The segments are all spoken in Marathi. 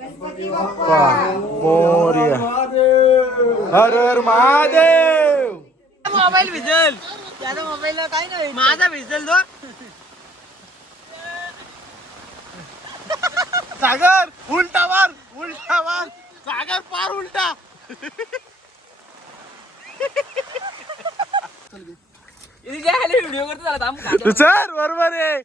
बाप्पा मोरया. हर हर महादेव. मोबाईल भिजल. त्याचा मोबाईलला काय नाही, माझा भिजल तो. सागर उलटा मार, उलटा मार. सागर पार उलटा. व्हिडिओ करतो सर बरोबर आहे.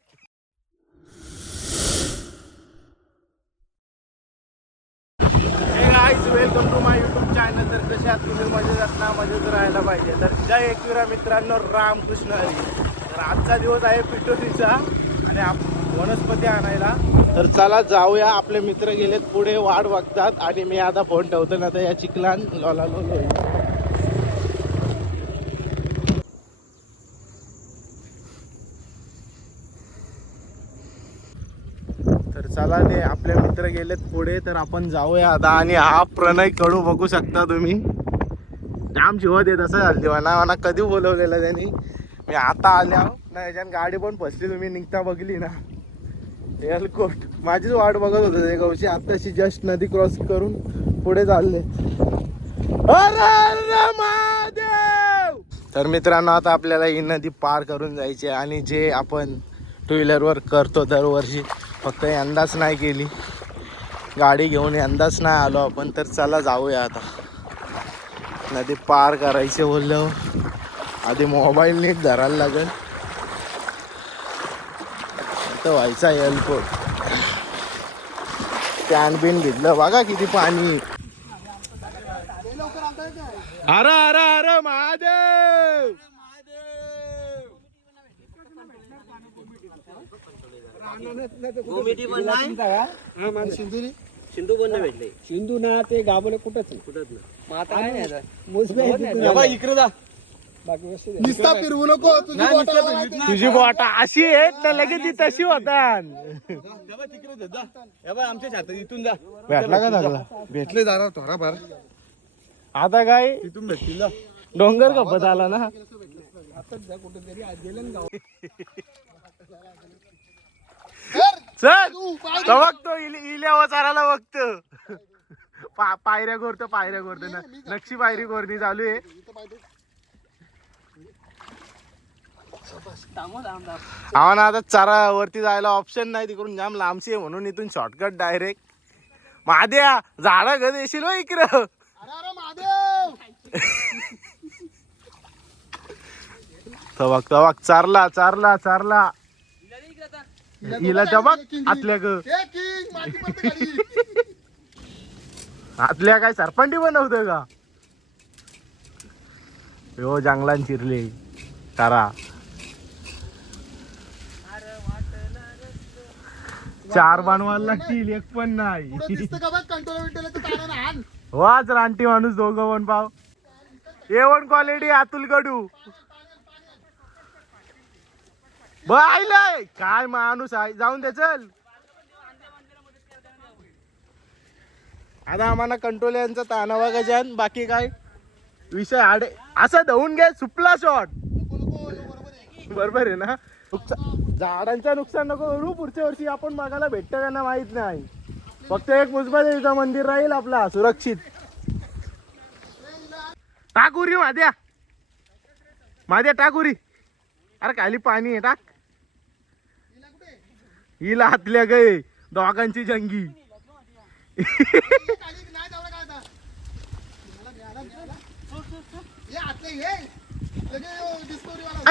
Welcome to my YouTube channel. तर कसे आहात तुम्ही? मजेत असणार, मजेत राहायला पाहिजे. तर जय एकविरा मित्रांनो, रामकृष्ण हरी. तर आजचा दिवस आहे पिठोरीचा आणि वनस्पती आणायला. तर चला जाऊया. आपले मित्र गेलेत पुढे, वाट बघतात आणि मी आता फोन ठेवतो ना तर या चिखलान लोला लोलो. तर चला, ते आपले मित्र गेलेत पुढे, तर आपण जाऊया आता. आणि हा प्रणय कडू बघू शकता तुम्ही, काम शिवत येत असं झालं म्हणा. मला कधी बोलवलेलं त्यांनी, मी आता आल्या ना. याच्यानं गाडी पण फसली, तुम्ही निघता बघली ना. एअरकोट माझीच वाट बघत होतं ते गवशी. आत्ताशी जस्ट नदी क्रॉस करून पुढे चालले. तर मित्रांनो, आता आपल्याला ही नदी पार करून जायची आहे. आणि जे आपण टू व्हीलरवर करतो दरवर्षी, फक्त यंदाच नाही केली. गाडी घेऊन यंदाच नाही आलो आपण. तर चला जाऊया आता. नदी पार करायचे बोलल्यावर आधी मोबाईल नीट धरायला लागेल. तर व्हायचा एअरपोर्ट. कॅन बिन भिजलं बघा किती पाणी. अरे अरे अरे महादेव. सिंधू पण नाही भेटले. सिंधू ना ते गाबले कुठंच मग आता काय नाही. इकडे जा. निस्ता फिरवू नको. तुझी बोटा अशी आहेत ना, लगेच ती तशी होतात. आमच्या छातात इथून जा. भेटला का लागला? भेटले जरा थोडाफार. आता काय तिथून भेटतील. डोंगर कपत आला ना. चल तो बघतो इल्या चाराला बघतो. पायऱ्या गोरतो, पायऱ्या गोरतो ना. नक्षी पायरी गोरणी चालू आहे. आम्हाला आता चारा वरती जायला ऑप्शन नाही, तिकडून जाम लांबशी आहे म्हणून इथून शॉर्टकट डायरेक्ट. महाद्या झाडा घर येशील हो इकडं. तवाक तवाक चारला चारला चारला. हिला बघ आतल्या ग. आतल्या काय सरपंटी बनवतोय का? हो जंगलान चिरले चारा. 4 बनवायला लागतील, एक पण नाही. वाच रानटी माणूस दोघं पण पाव. A1 क्वालिटी अतुल कडू. बायलाय काय माणूस आहे. जाऊन दे चल. आता आम्हाला कंट्रोल यांचा ताना बघायचा. बाकी काय विषय आडे असं धुवून घे. सुपला शॉट बरोबर आहे ना. झाडांचं नुकसान नको करू. पुढच्या वर्षी आपण बघायला भेटतं का ना माहित नाही. फक्त एक मुजबादेवीचं मंदिर राहील आपला सुरक्षित. टाकुरी माद्या, माद्या टाकुरी. अरे खाली पाणी आहे, टाक. हिला हातल्या गे दोघांची जंगी.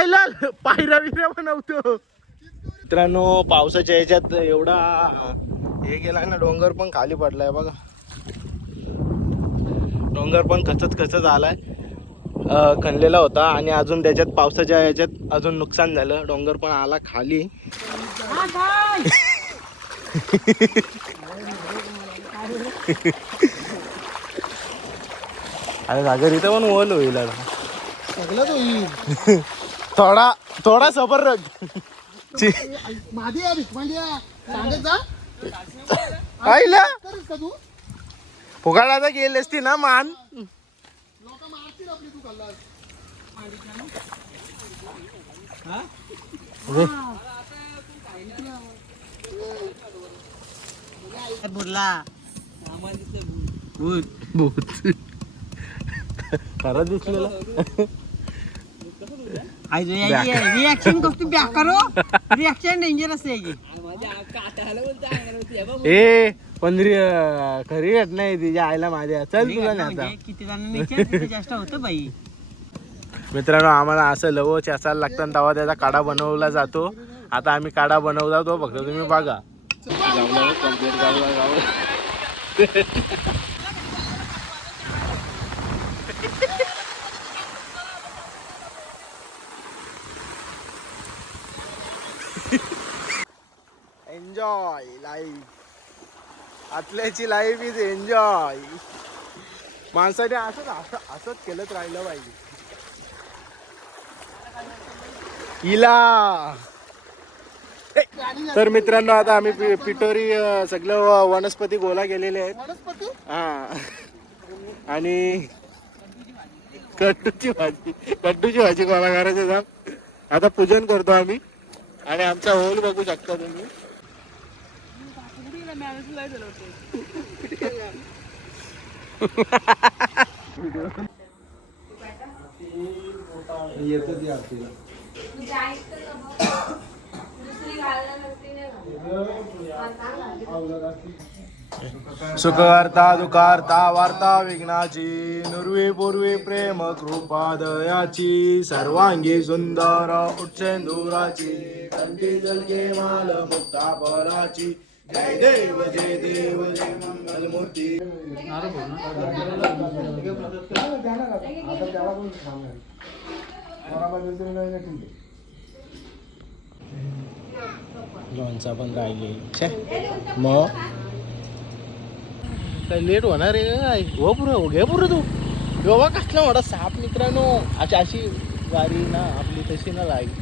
लाल पायऱ्या बिऱ्या बनवतो. मित्रांनो, पावसाच्या ह्याच्यात एवढा हे गेलाय ना, डोंगर पण खाली पडलाय बघा. डोंगर पण खचत खचत आलाय. खणलेला होता आणि अजून त्याच्यात पावसाच्या ह्याच्यात अजून नुकसान झालं. डोंगर पण आला खाली. अरे सागर इथं पण ओल होईल. थोडा थोडा सबर रग. आईला फुगाडाचा गेली असती ना मान. बुडला भूत खरं दिसलेला. रिॲक्शन कसं बॅक करो रिॲक्शन डेंजरस आहे ए पण खरी घटना आहे तिच्या आईला माझ्या. चल तुला नाही आता. किती जणांनी जास्त होतं बाई. मित्रांनो आम्हाला असं लवच असायला लागतं तेव्हा त्याचा काढा बनवला जातो. आता आम्ही काढा बनवला तो फक्त तुम्ही बघा. Enjoy life. आतल्याची लाईफ इज एन्जॉय. माणसाने असंच केलंच राहिलं पाहिजे. इला तर मित्रांनो आता आम्ही पिटोरी सगळं वनस्पती गोला गेलेले आहेत. हा आणि कट्टूची भाजी गोळा करायचं काम. आता पूजन करतो आम्ही आणि आमचा होल बघू शकता तुम्ही. सुखवार्ता दुःखार्ता वार्ता विघ्नाची नुर्वी पूर्वी प्रेम कृपा दयाची सर्वांगी सुंदर उच्चेंदुराची कंठी जलके माल मुक्ता पराची जय देव जय मंगलमूर्ती. लोणचा पण राहिले मग काय लेट होणार आहे काय. हो पुरं घे पुरं तू. बाबा कसला मोठा साप मित्रांनो. अशी वारी ना आपली तशी ना लागली.